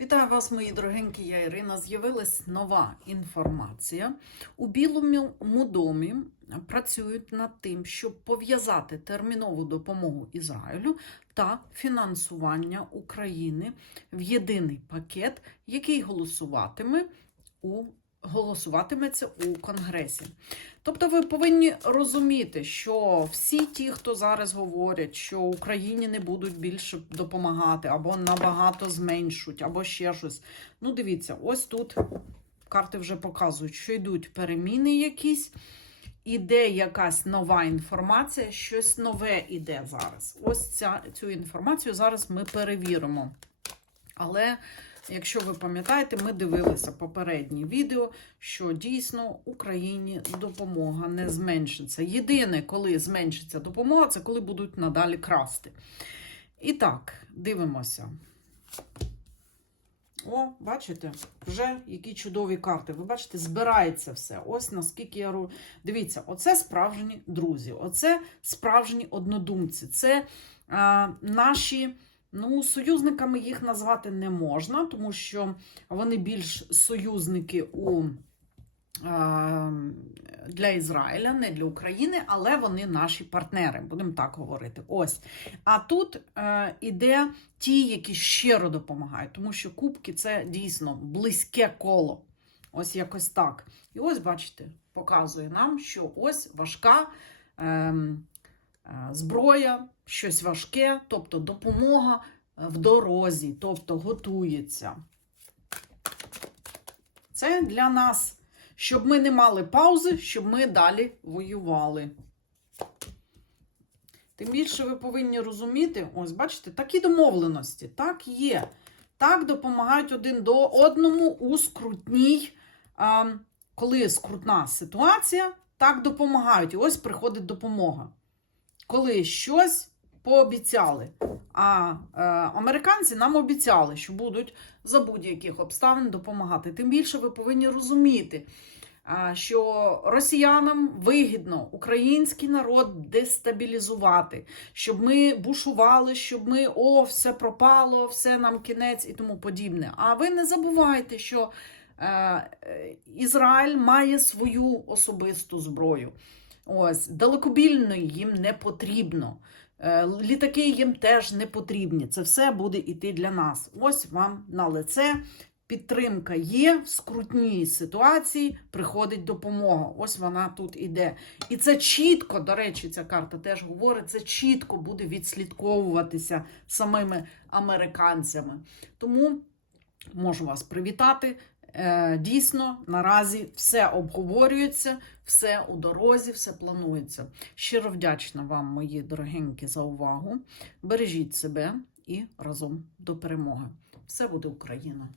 Вітаю вас, мої дорогенькі, я Ірина. З'явилась нова інформація. У Білому домі працюють над тим, щоб пов'язати термінову допомогу Ізраїлю та фінансування України в єдиний пакет, який голосуватиме у голосуватиметься у Конгресі. Тобто ви повинні розуміти, що всі ті, хто зараз говорять, що Україні не будуть більше допомагати, або набагато зменшуть, або ще щось. Ну, дивіться, ось тут карти вже показують, що йдуть переміни якісь. Іде якась нова інформація, щось нове іде зараз. Ось ця, цю інформацію зараз ми перевіримо. Але Якщо ви пам'ятаєте, ми дивилися попереднє відео, що дійсно Україні допомога не зменшиться. Єдине, коли зменшиться допомога, це коли будуть надалі красти. І так, дивимося. О, бачите, вже які чудові карти. Ви бачите, збирається все. Ось наскільки я ру- Дивіться, оце справжні друзі, оце справжні однодумці. Це а, наші. Ну, союзниками їх назвати не можна, тому що вони більш союзники у, для Ізраїля, не для України, але вони наші партнери, будемо так говорити. Ось. А тут е, іде ті, які щиро допомагають, тому що кубки це дійсно близьке коло. Ось якось так. І ось, бачите, показує нам, що ось важка. е, Зброя, щось важке, тобто допомога в дорозі, тобто готується. Це для нас, щоб ми не мали паузи, щоб ми далі воювали. Тим більше ви повинні розуміти, ось бачите, такі домовленості, так є. Так допомагають один до одному у скрутній, а, коли скрутна ситуація, так допомагають. І ось приходить допомога. Коли щось пообіцяли. А е, американці нам обіцяли, що будуть за будь-яких обставин допомагати. Тим більше ви повинні розуміти, а, що росіянам вигідно український народ дестабілізувати, щоб ми бушували, щоб ми о, все пропало, все нам кінець і тому подібне. А ви не забувайте, що е, е, Ізраїль має свою особисту зброю. Ось далекобільної їм не потрібно. Е, Літаки їм теж не потрібні. Це все буде йти для нас. Ось вам на лице. Підтримка є в скрутній ситуації, приходить допомога. Ось вона тут іде. І це чітко, до речі, ця карта теж говорить, це чітко буде відслідковуватися самими американцями. Тому можу вас привітати. Е, Дійсно, наразі все обговорюється, все у дорозі, все планується. Щиро вдячна вам, мої дорогенькі, за увагу. Бережіть себе і разом до перемоги. Все буде Україна!